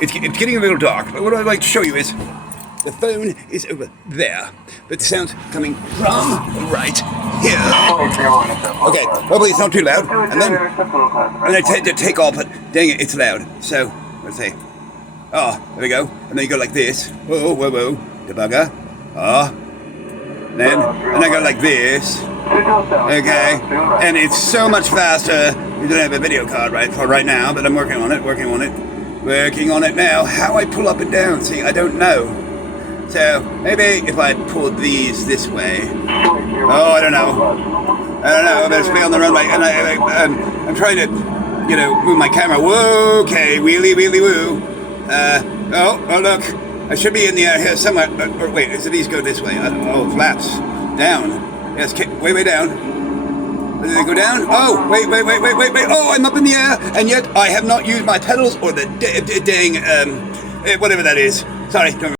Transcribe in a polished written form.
it's getting a little dark, but what I'd like to show you is the phone is over there, but the sound's coming from right here. Okay, hopefully it's not too loud, and then I tend to take off, but dang it, it's loud. So, let's see. Oh, there we go. And then you go like this. Whoa, whoa, whoa. Debugger. Oh. And I go like this. Okay. And it's so much faster. We don't have a video card right now, but I'm working on it now. How I pull up and down, see, I don't know. So, maybe if I pull these this way. Oh, I don't know. I better stay on the runway. And I'm trying to, move my camera. Whoa, okay, wheelie, wheelie, woo. Oh, look. I should be in the air here somewhere. Or wait, so these go this way. Oh, flaps. Down. Yes, way down. Did they go down? Oh, wait. Oh, I'm up in the air. And yet I have not used my pedals or the dang, whatever that is. Sorry, don't